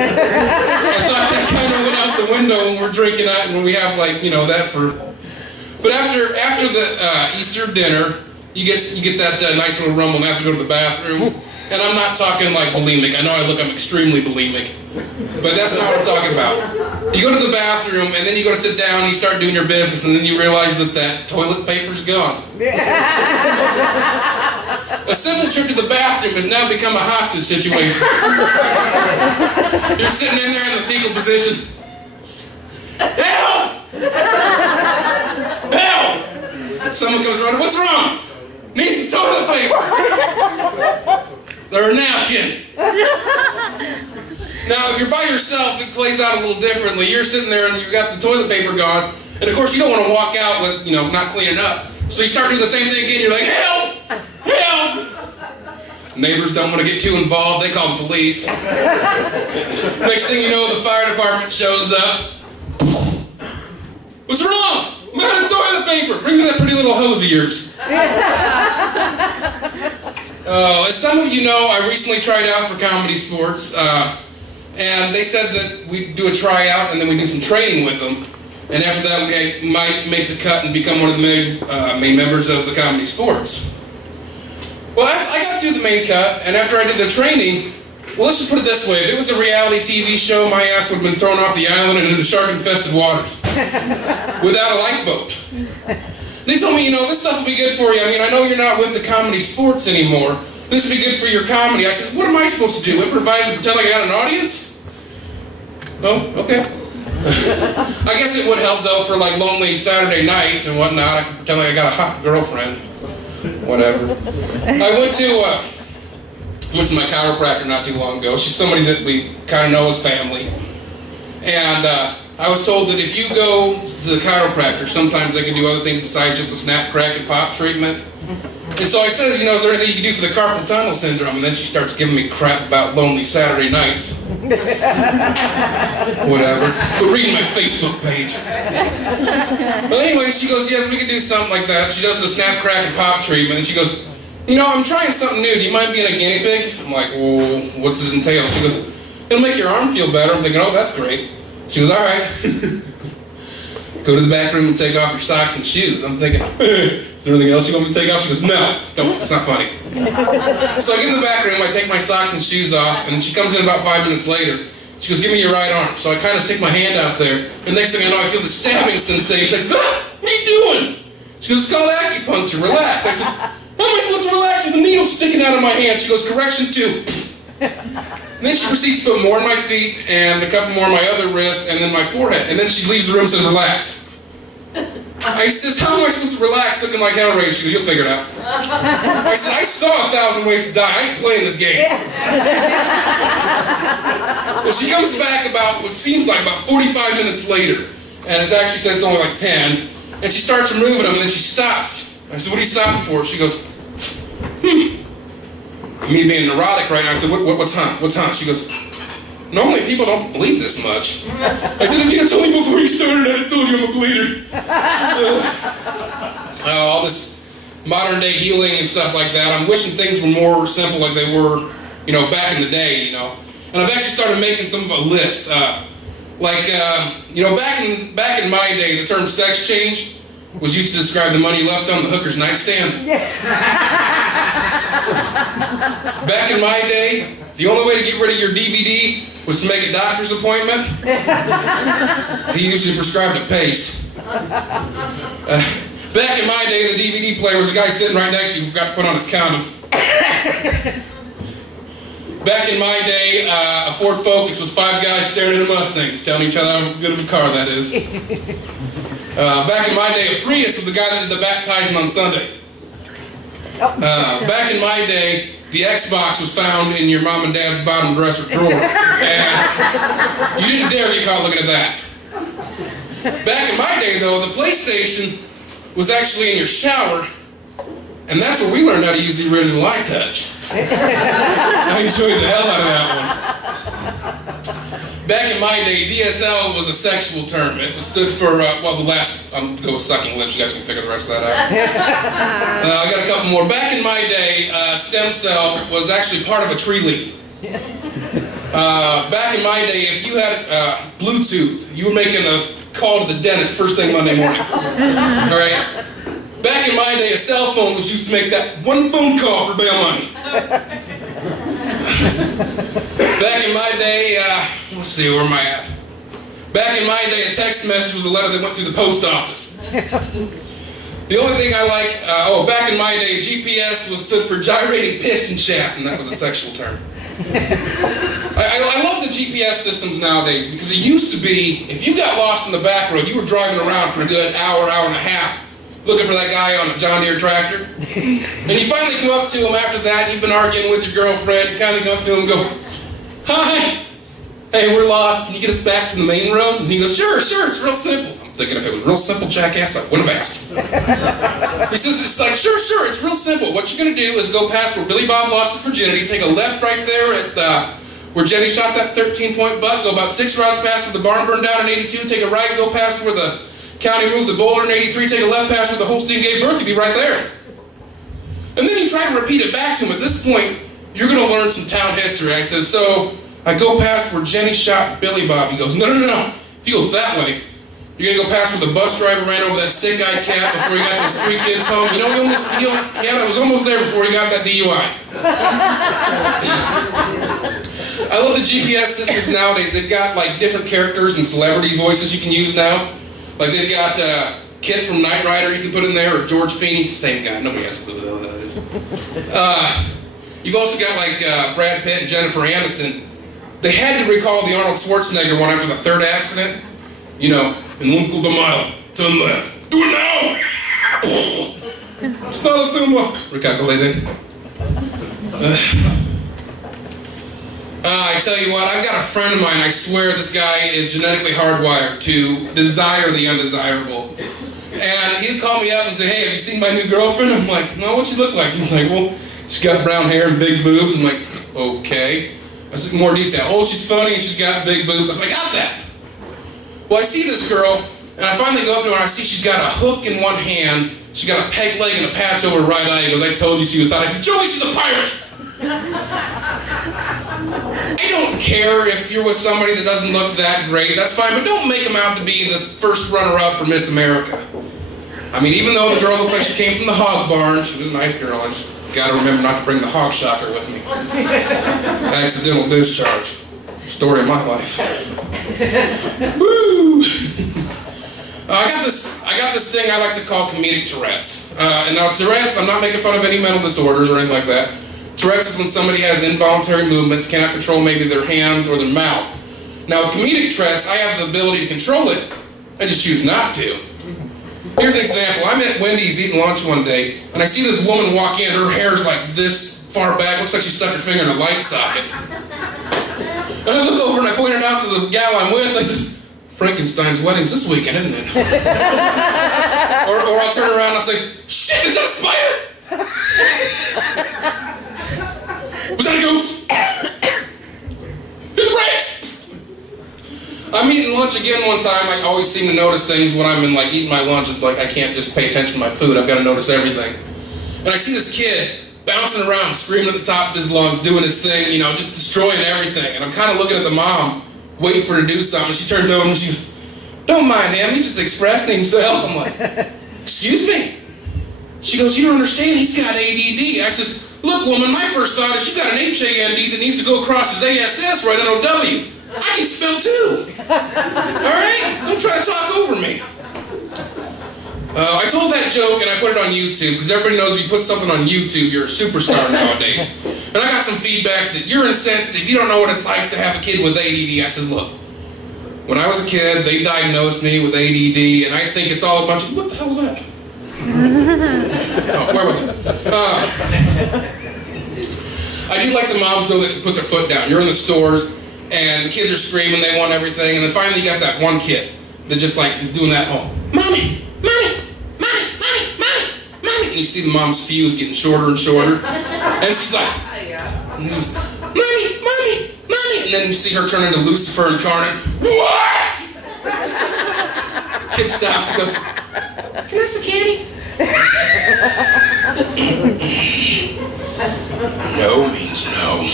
I thought that kind of went out the window when we're drinking out and when we have, like, you know, that for... But after the Easter dinner, you get that nice little rumble and have to go to the bathroom. And I'm not talking like bulimic. I know I'm extremely bulimic. But that's not what I'm talking about. You go to the bathroom, and then you go to sit down, and you start doing your business, and then you realize that toilet paper's gone. A simple trip to the bathroom has now become a hostage situation. You're sitting in there in the fetal position. Help! Help! Someone comes running. What's wrong? Need some toilet paper. Or a napkin. Now, if you're by yourself, it plays out a little differently. You're sitting there and you've got the toilet paper gone, and of course you don't want to walk out with, you know, not cleaning up. So you start doing the same thing again. You're like, help! Help! Neighbors don't want to get too involved. They call the police. Next thing you know, the fire department shows up. What's wrong? I'm out of toilet paper. Bring me that pretty little hose of yours. As some of you know, I recently tried out for Comedy Sports. And they said that we'd do a tryout and then we'd do some training with them. And after that, we might make the cut and become one of the main members of the Comedy Sports. Well, I got through the main cut, and after I did the training, well, let's just put it this way. If it was a reality TV show, my ass would have been thrown off the island and into shark-infested waters without a lifeboat. They told me, you know, this stuff will be good for you. I mean, I know you're not with the Comedy Sports anymore. This would be good for your comedy. I said, what am I supposed to do? Improvise and pretend like I got an audience? Oh, okay. I guess it would help, though, for, like, lonely Saturday nights and whatnot. I could pretend like I got a hot girlfriend. Whatever. I went to my chiropractor not too long ago. She's somebody that we kind of know as family. And I was told that if you go to the chiropractor, sometimes they can do other things besides just a snap, crack, and pop treatment. And so I says, you know, is there anything you can do for the carpal tunnel syndrome? And then she starts giving me crap about lonely Saturday nights. Whatever. But reading my Facebook page. Well, anyway, she goes, yes, we can do something like that. She does the snap, crack, and pop treatment. And she goes, you know, I'm trying something new. Do you mind being a guinea pig? I'm like, well, what's it entail? She goes, it'll make your arm feel better. I'm thinking, oh, that's great. She goes, all right. Go to the back room and take off your socks and shoes. I'm thinking, is there anything else you want me to take off? She goes, no, it's not funny. So I get in the back room, I take my socks and shoes off, and she comes in about 5 minutes later. She goes, give me your right arm. So I kind of stick my hand out there, and next thing I know, I feel the stabbing sensation. I said, what are you doing? She goes, it's called acupuncture, relax. I said, how am I supposed to relax with the needle sticking out of my hand? She goes, correction 2. And then she proceeds to put more on my feet and a couple more on my other wrist and then my forehead. And then she leaves the room and says, relax. I says, how am I supposed to relax looking like hell raised? She goes, you'll figure it out. I said, I saw 1,000 Ways to Die. I ain't playing this game. Well, she comes back about what seems like about 45 minutes later. And it actually says it's only like 10. And she starts removing them and then she stops. I said, what are you stopping for? She goes, me being neurotic right now, I said, what's huh? She goes, normally people don't bleed this much. I said, if you had told me before you started, I'd have told you I'm a bleeder. All this modern day healing and stuff like that. I'm wishing things were more simple like they were, you know, back in the day, you know. And I've actually started making some of a list. You know, back in my day, the term sex change was used to describe the money left on the hooker's nightstand. Back in my day, the only way to get rid of your DVD was to make a doctor's appointment. He usually prescribed a paste. Back in my day, the DVD player was a guy sitting right next to you who forgot to put on his condom. Back in my day, a Ford Focus was 5 guys staring at a Mustang, telling each other how good of a car that is. Back in my day, a Prius was the guy that did the baptizing on Sunday. Back in my day, the Xbox was found in your mom and dad's bottom dresser drawer. And you didn't dare get caught looking at that. Back in my day, though, the PlayStation was actually in your shower, and that's where we learned how to use the original iTouch. I enjoyed the hell out of that one. Back in my day, DSL was a sexual term. It stood for, well, the last, I'm going to go with sucking lips. You guys can figure the rest of that out. I got a couple more. Back in my day, stem cell was actually part of a tree leaf. Back in my day, if you had Bluetooth, you were making a call to the dentist first thing Monday morning. All right? Back in my day, a cell phone was used to make that one phone call for bail money. Back in my day, let's see, where am I at? Back in my day, a text message was a letter that went through the post office. The only thing I like, back in my day, GPS stood for gyrating piston shaft, and that was a sexual term. I love the GPS systems nowadays, because it used to be, if you got lost in the back road, you were driving around for a good hour and a half, looking for that guy on a John Deere tractor. And you finally come up to him after that, you've been arguing with your girlfriend, you kind of come up to him and go, "Hi, hey, we're lost, can you get us back to the main road?" And he goes, sure, it's real simple. I'm thinking if it was real simple, jackass, I wouldn't have asked. He says, it's like, sure, it's real simple. What you're going to do is go past where Billy Bob lost his virginity, take a left right there at where Jenny shot that 13-point butt, go about 6 routes past where the barn burned down in 82, take a right, go past where the county moved the boulder in 83, take a left past where the Holstein gave birth, you'd be right there. And then you try to repeat it back to him. At this point, you're going to learn some town history. I said, so I go past where Jenny shot Billy Bob. He goes, no. If you go that way, you're going to go past where the bus driver ran over that sick-eyed cat before he got those 3 kids home. You know, it was almost there before he got that DUI. I love the GPS systems nowadays. They've got like different characters and celebrity voices you can use now. Like they've got Kit from Knight Rider you can put in there, or George Feeney, same guy. Nobody has a clue who that is. You've also got like Brad Pitt and Jennifer Aniston. They had to recall the Arnold Schwarzenegger one after the 3rd accident. You know, in 1/4 mile, turn left. Do it now! Start the tumor. Recalculating. I tell you what, I've got a friend of mine, I swear this guy is genetically hardwired to desire the undesirable. And he'd call me up and say, hey, have you seen my new girlfriend? I'm like, no, what's she look like? He's like, well, she's got brown hair and big boobs. I'm like, okay. I said, more detail. Oh, she's funny and she's got big boobs. I was like, got that. Well, I see this girl, and I finally go up to her and I see she's got a hook in one hand, she's got a peg leg and a patch over her right eye. He goes, I told you she was hot. I said, Joey, she's a pirate. I don't care if you're with somebody that doesn't look that great, that's fine, but don't make them out to be the first runner-up for Miss America. I mean, even though the girl looked like she came from the hog barn, she was a nice girl, I just got to remember not to bring the hog shocker with me. Accidental discharge. Story of my life. Woo! I got this thing I like to call comedic Tourette's. And now Tourette's, I'm not making fun of any mental disorders or anything like that. Tourette's is when somebody has involuntary movements, cannot control maybe their hands or their mouth. Now with comedic Tourette's, I have the ability to control it. I just choose not to. Here's an example. I'm at Wendy's eating lunch one day, and I see this woman walk in. Her hair's like this far back. Looks like she stuck her finger in a light socket. And I look over and I point it out to the gal I'm with. I says, Frankenstein's wedding's this weekend, isn't it? or I'll turn around and I'll say, shit, is that a spider? Was that a ghost? It's a rat! I'm eating lunch again one time. I always seem to notice things when I'm like eating my lunch. It's like I can't just pay attention to my food. I've got to notice everything. And I see this kid bouncing around, screaming at the top of his lungs, doing his thing, you know, just destroying everything. And I'm kind of looking at the mom, waiting for her to do something. She turns over and she goes, don't mind him, he's just expressing himself. I'm like, excuse me? She goes, you don't understand, he's got ADD. I says, look woman, my first thought is you've got an HAND that needs to go across his ASS right on OW. I can spell too. Alright? Don't try to talk over me. I told that joke and I put it on YouTube because everybody knows if you put something on YouTube, you're a superstar nowadays. And I got some feedback that you're insensitive, you don't know what it's like to have a kid with ADD. I said, look, when I was a kid, they diagnosed me with ADD and I think it's all a bunch of, what the hell was that? Oh, where was it? I do like the moms though that put their foot down. You're in the stores and the kids are screaming, they want everything, and then finally you got that one kid that just like is doing that, oh, mommy! And you see the mom's fuse getting shorter and shorter. And she's like, and goes, mommy! And then you see her turn into Lucifer incarnate. What? Kid stops and goes, can I have some candy? No means no.